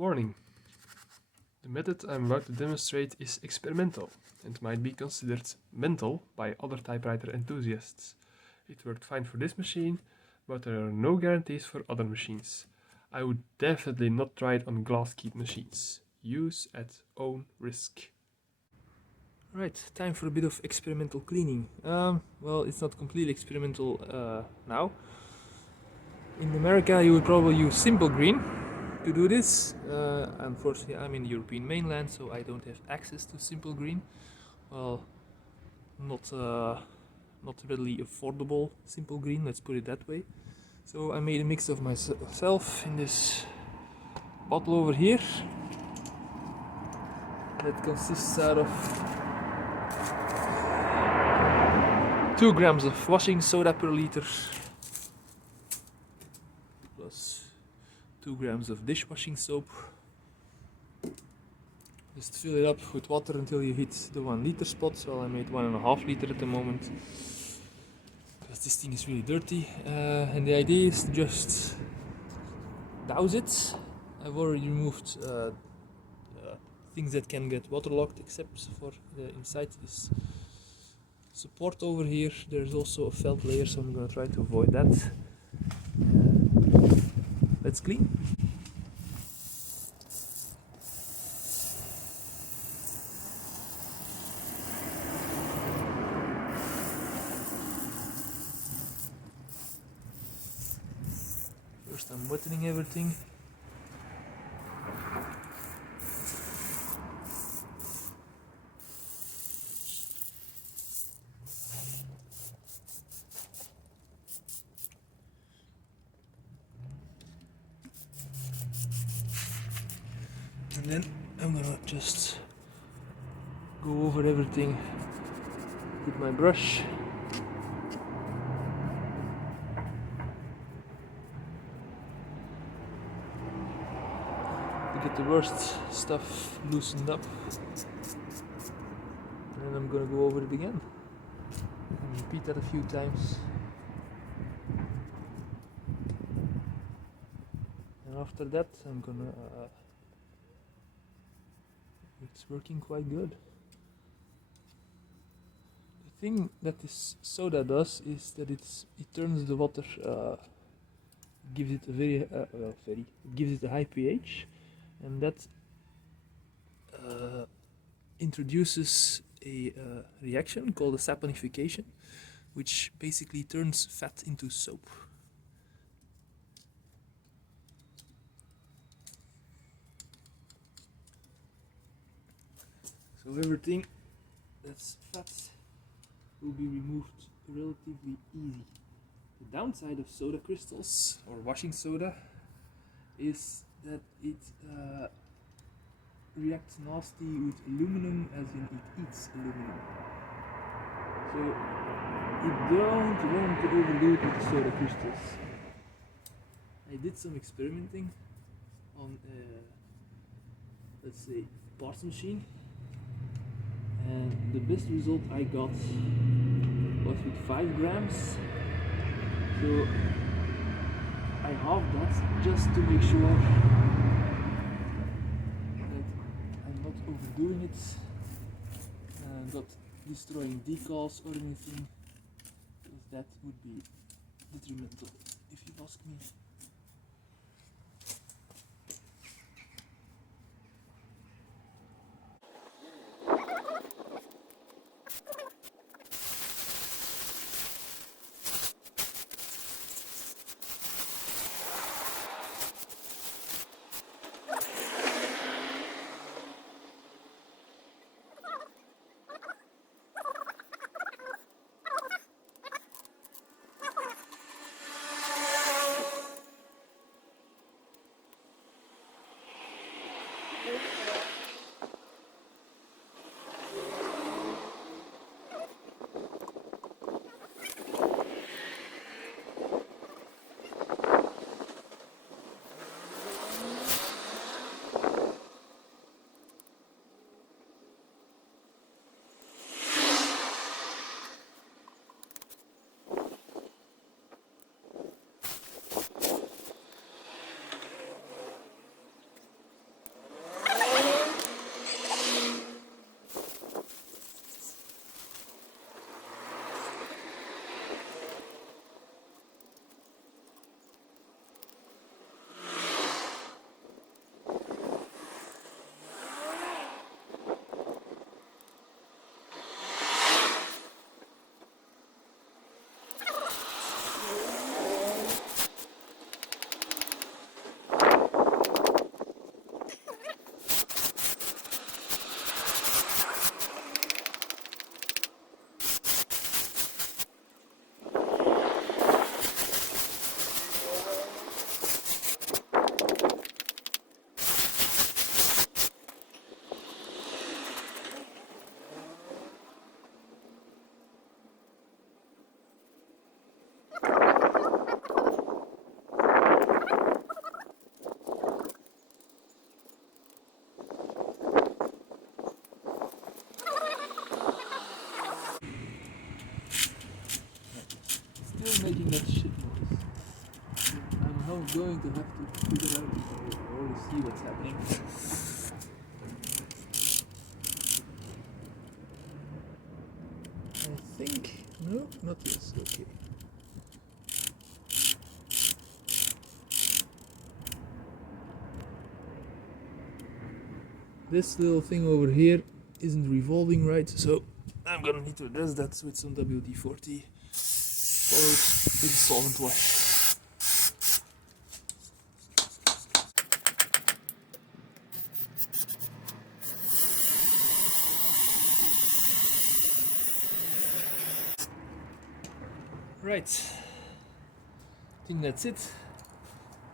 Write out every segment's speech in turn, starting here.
Warning: the method I'm about to demonstrate is experimental and might be considered mental by other typewriter enthusiasts. It worked fine for this machine, but there are no guarantees for other machines. I would definitely not try it on glass keyed machines. Use at own risk. Right, time for a bit of experimental cleaning. Well, it's not completely experimental now. In America you would probably use simple green to do this. Unfortunately I'm in the European mainland, so I don't have access to simple green. Well, not readily affordable simple green, let's put it that way. So I made a mix of myself in this bottle over here. That consists out of 2 grams of washing soda per liter plus 2 grams of dishwashing soap. Just fill it up with water until you hit the 1 liter spot. So I made 1.5 liter at the moment because this thing is really dirty. And the idea is to just douse it. I've already removed things that can get waterlogged, except for the inside this support over here. There's also a felt layer, so I'm going to try to avoid that. Let's clean. First I'm wetting everything. And then I'm gonna just go over everything with my brush. To get the worst stuff loosened up. And then I'm gonna go over it again. And repeat that a few times. And after that I'm gonna it's working quite good. The thing that this soda does is that it turns the water, gives it a it gives it a high pH, and that introduces a reaction called a saponification, which basically turns fat into soap. So everything that's fat will be removed relatively easy. The downside of soda crystals or washing soda is that it reacts nasty with aluminum, as in it eats aluminum. So you don't want to overdo it with the soda crystals. I did some experimenting on let's say parts machine, and the best result I got was with 5 grams. So I halved that just to make sure that I'm not overdoing it, not destroying decals or anything, because that would be detrimental if you ask me. going to have to figure out or see what's happening. I think, no, not yes, okay. This little thing over here isn't revolving right, so I'm gonna need to address that with some WD-40 followed with solvent wash. Right, I think that's it.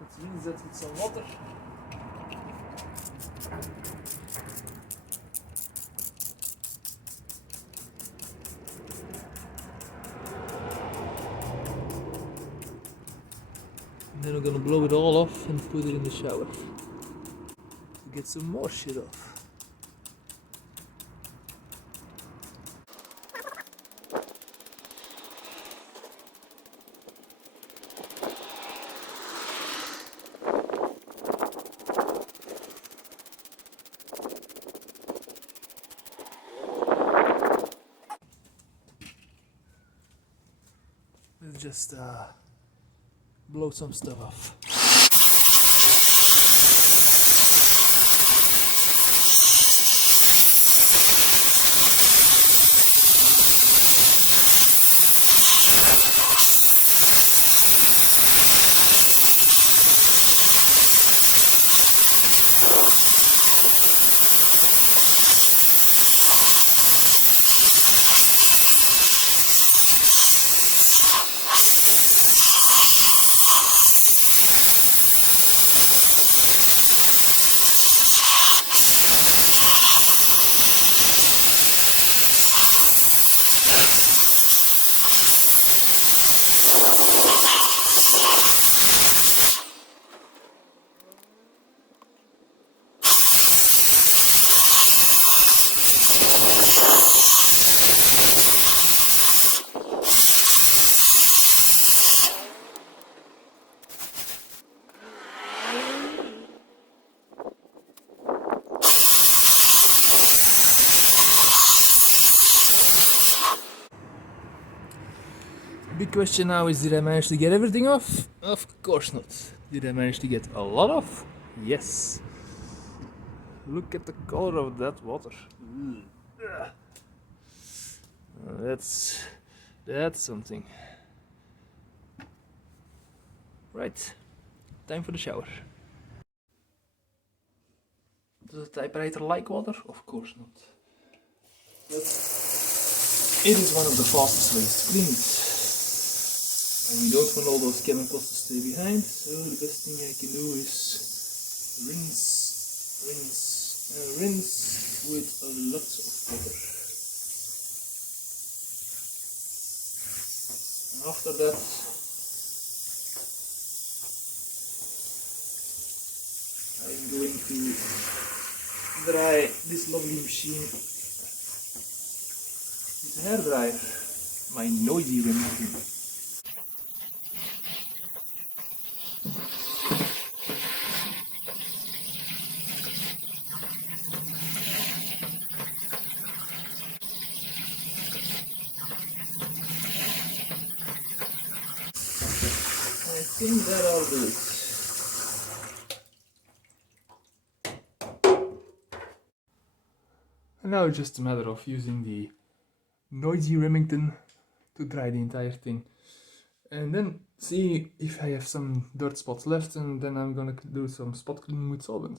Let's rinse that with some water. And then I'm gonna blow it all off and put it in the shower to get some more shit off. Let's just blow some stuff off. Big question now is, did I manage to get everything off? Of course not. Did I manage to get a lot off? Yes. Look at the color of that water. That's something. Right, time for the shower. Does a typewriter like water? Of course not. But it is one of the fastest ways to clean it. And we don't want all those chemicals to stay behind, so the best thing I can do is rinse, rinse, and rinse with a lot of water. And after that, I'm going to dry this lovely machine with a hairdryer, my noisy Remington. I think that'll do it. And now it's just a matter of using the noisy Remington to dry the entire thing. And then see if I have some dirt spots left, and then I'm gonna do some spot cleaning with solvents.